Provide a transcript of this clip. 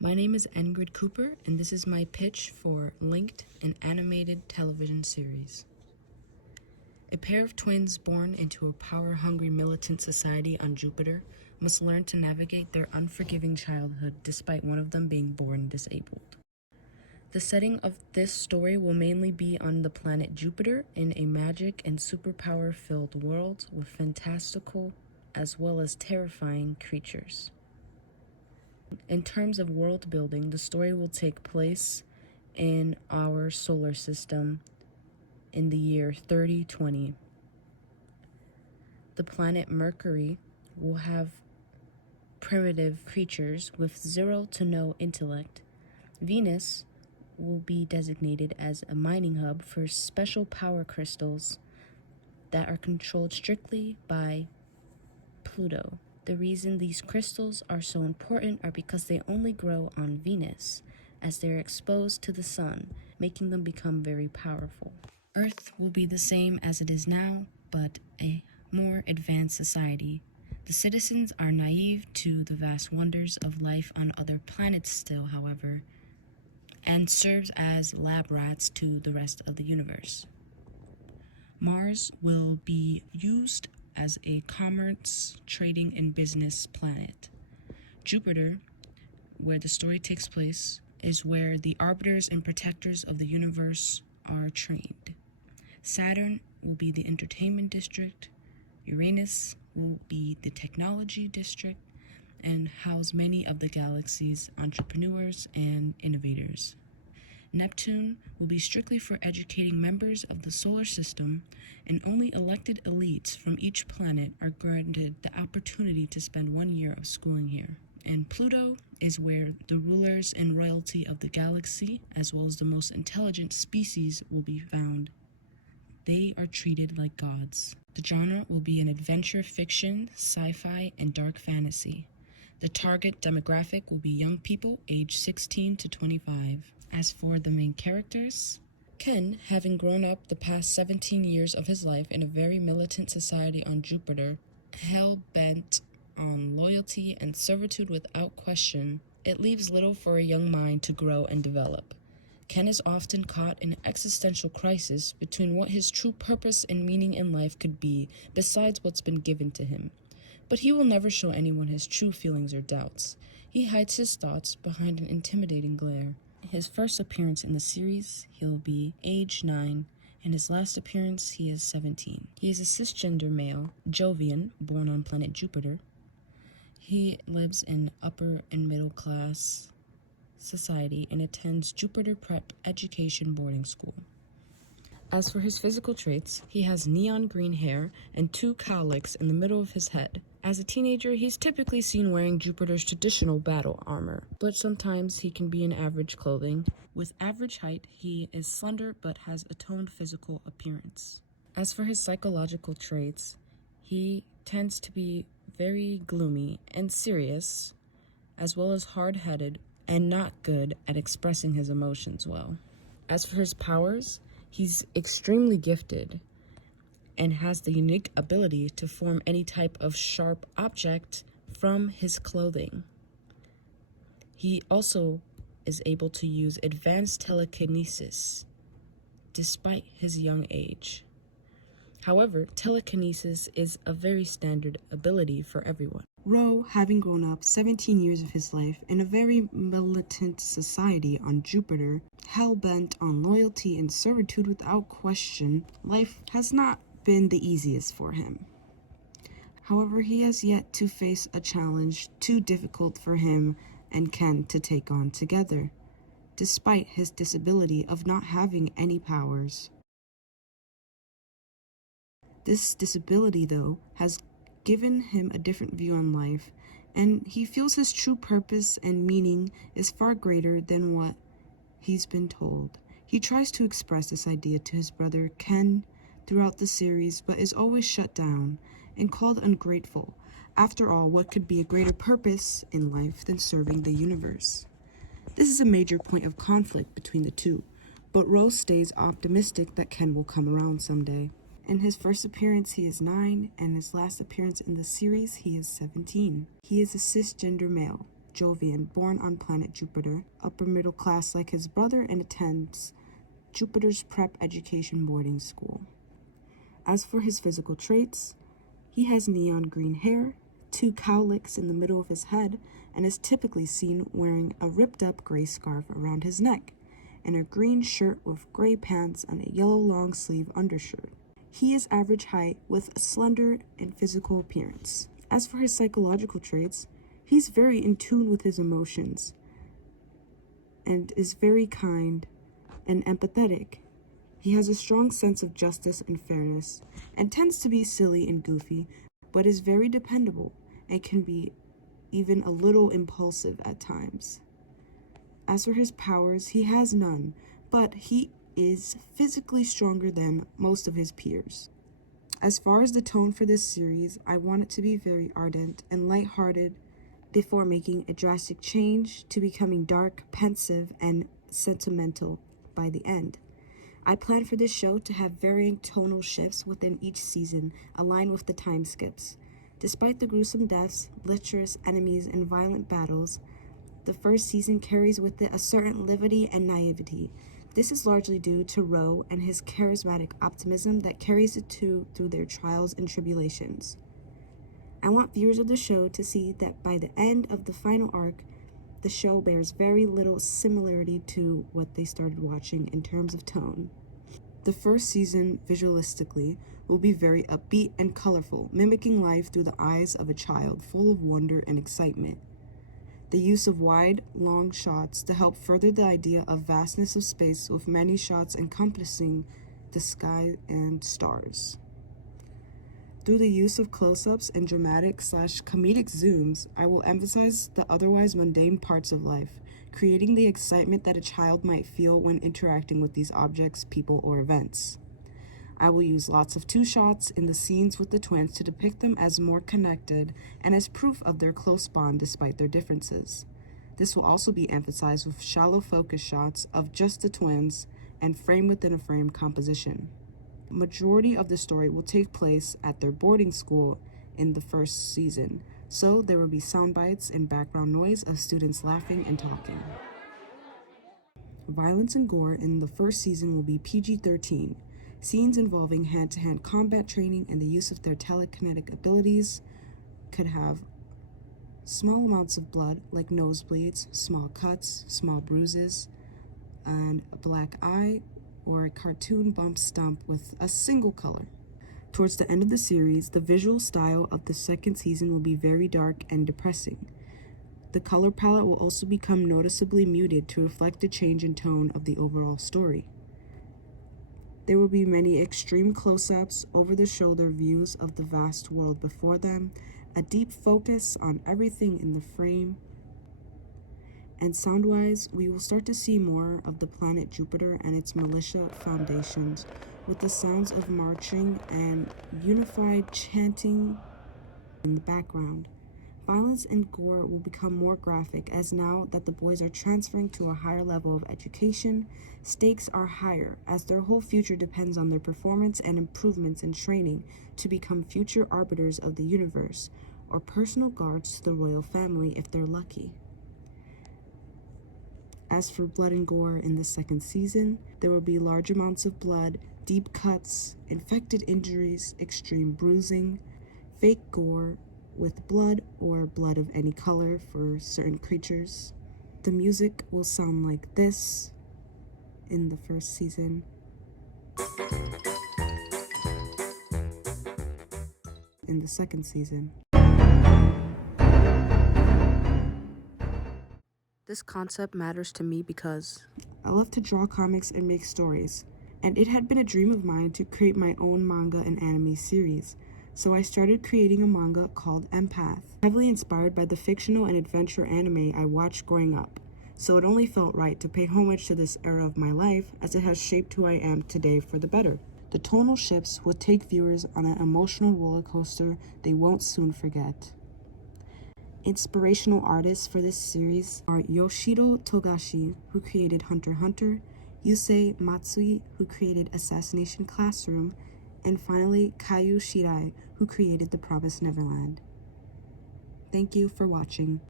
My name is Engrid Cooper, and this is my pitch for Linked, an animated television series. A pair of twins born into a power-hungry militant society on Jupiter must learn to navigate their unforgiving childhood despite one of them being born disabled. The setting of this story will mainly be on the planet Jupiter in a magic and superpower-filled world with fantastical as well as terrifying creatures. In terms of world building, the story will take place in our solar system in the year 3020. The planet Mercury will have primitive creatures with zero to no intellect. Venus will be designated as a mining hub for special power crystals that are controlled strictly by Pluto. The reason these crystals are so important are because they only grow on Venus, as they're exposed to the sun, making them become very powerful. Earth will be the same as it is now, but a more advanced society. The citizens are naive to the vast wonders of life on other planets still, however, and serves as lab rats to the rest of the universe. Mars will be used as a commerce, trading, and business planet. Jupiter, where the story takes place, is where the arbiters and protectors of the universe are trained. Saturn will be the entertainment district. Uranus will be the technology district and house many of the galaxy's entrepreneurs and innovators. Neptune will be strictly for educating members of the solar system, and only elected elites from each planet are granted the opportunity to spend 1 year of schooling here. And Pluto is where the rulers and royalty of the galaxy, as well as the most intelligent species, will be found. They are treated like gods. The genre will be an adventure fiction, sci-fi, and dark fantasy. The target demographic will be young people aged 16 to 25. As for the main characters, Ken, having grown up the past 17 years of his life in a very militant society on Jupiter, hell-bent on loyalty and servitude without question, it leaves little for a young mind to grow and develop. Ken is often caught in an existential crisis between what his true purpose and meaning in life could be besides what's been given to him. But he will never show anyone his true feelings or doubts. He hides his thoughts behind an intimidating glare. His first appearance in the series, he'll be age 9, and his last appearance, he is 17. He is a cisgender male, Jovian, born on planet Jupiter. He lives in upper and middle class society and attends Jupiter Prep Education Boarding School. As for his physical traits, he has neon green hair and 2 cowlicks in the middle of his head. As a teenager, he's typically seen wearing Jupiter's traditional battle armor, but sometimes he can be in average clothing. With average height, he is slender but has a toned physical appearance. As for his psychological traits, he tends to be very gloomy and serious, as well as hard-headed and not good at expressing his emotions well. As for his powers, he's extremely gifted and has the unique ability to form any type of sharp object from his clothing. He also is able to use advanced telekinesis despite his young age. However, telekinesis is a very standard ability for everyone. Ro, having grown up 17 years of his life in a very militant society on Jupiter, hell-bent on loyalty and servitude without question, life has not been the easiest for him. However, he has yet to face a challenge too difficult for him and Ken to take on together, despite his disability of not having any powers. This disability, though, has given him a different view on life, and he feels his true purpose and meaning is far greater than what he's been told. He tries to express this idea to his brother Ken throughout the series, but is always shut down and called ungrateful. After all, what could be a greater purpose in life than serving the universe? This is a major point of conflict between the two, but Rose stays optimistic that Ken will come around someday. In his first appearance, he is 9, and his last appearance in the series, he is 17. He is a cisgender male, Jovian, born on planet Jupiter, upper middle class like his brother, and attends Jupiter's prep education boarding school. As for his physical traits, he has neon green hair, 2 cowlicks in the middle of his head, and is typically seen wearing a ripped-up gray scarf around his neck, and a green shirt with gray pants and a yellow long-sleeve undershirt. He is average height with a slender and physical appearance. As for his psychological traits, he's very in tune with his emotions and is very kind and empathetic. He has a strong sense of justice and fairness and tends to be silly and goofy, but is very dependable and can be even a little impulsive at times. As for his powers, he has none, but he is physically stronger than most of his peers. As far as the tone for this series, I want it to be very ardent and lighthearted before making a drastic change to becoming dark, pensive, and sentimental by the end. I plan for this show to have varying tonal shifts within each season, aligned with the time skips. Despite the gruesome deaths, lecherous enemies, and violent battles, the first season carries with it a certain levity and naivety. This is largely due to Ro and his charismatic optimism that carries the two through their trials and tribulations. I want viewers of the show to see that by the end of the final arc, the show bears very little similarity to what they started watching in terms of tone. The first season, visualistically, will be very upbeat and colorful, mimicking life through the eyes of a child full of wonder and excitement. The use of wide, long shots to help further the idea of vastness of space, with many shots encompassing the sky and stars. Through the use of close-ups and dramatic/comedic zooms, I will emphasize the otherwise mundane parts of life, creating the excitement that a child might feel when interacting with these objects, people, or events. I will use lots of 2 shots in the scenes with the twins to depict them as more connected and as proof of their close bond despite their differences. This will also be emphasized with shallow focus shots of just the twins and frame-within-a-frame composition. Majority of the story will take place at their boarding school in the first season, so there will be sound bites and background noise of students laughing and talking. Violence and gore in the first season will be PG-13. Scenes involving hand-to-hand combat training and the use of their telekinetic abilities could have small amounts of blood, like nosebleeds, small cuts, small bruises, and a black eye, or a cartoon bump stump with a single color. Towards the end of the series, the visual style of the second season will be very dark and depressing. The color palette will also become noticeably muted to reflect the change in tone of the overall story. There will be many extreme close-ups, over-the-shoulder views of the vast world before them, a deep focus on everything in the frame, and sound-wise, we will start to see more of the planet Jupiter and its militia foundations, with the sounds of marching and unified chanting in the background. Violence and gore will become more graphic, as now that the boys are transferring to a higher level of education, stakes are higher, as their whole future depends on their performance and improvements in training to become future arbiters of the universe, or personal guards to the royal family if they're lucky. As for blood and gore in the second season, there will be large amounts of blood, deep cuts, infected injuries, extreme bruising, fake gore, with blood or blood of any color for certain creatures. The music will sound like this in the first season. In the second season. This concept matters to me because I love to draw comics and make stories, and it had been a dream of mine to create my own manga and anime series. So I started creating a manga called Empath, heavily inspired by the fictional and adventure anime I watched growing up. So it only felt right to pay homage to this era of my life, as it has shaped who I am today for the better. The tonal shifts will take viewers on an emotional roller coaster they won't soon forget. Inspirational artists for this series are Yoshiro Togashi, who created Hunter x Hunter, Yusei Matsui, who created Assassination Classroom, and finally Kayu Shirai, who created The Promised Neverland. Thank you for watching.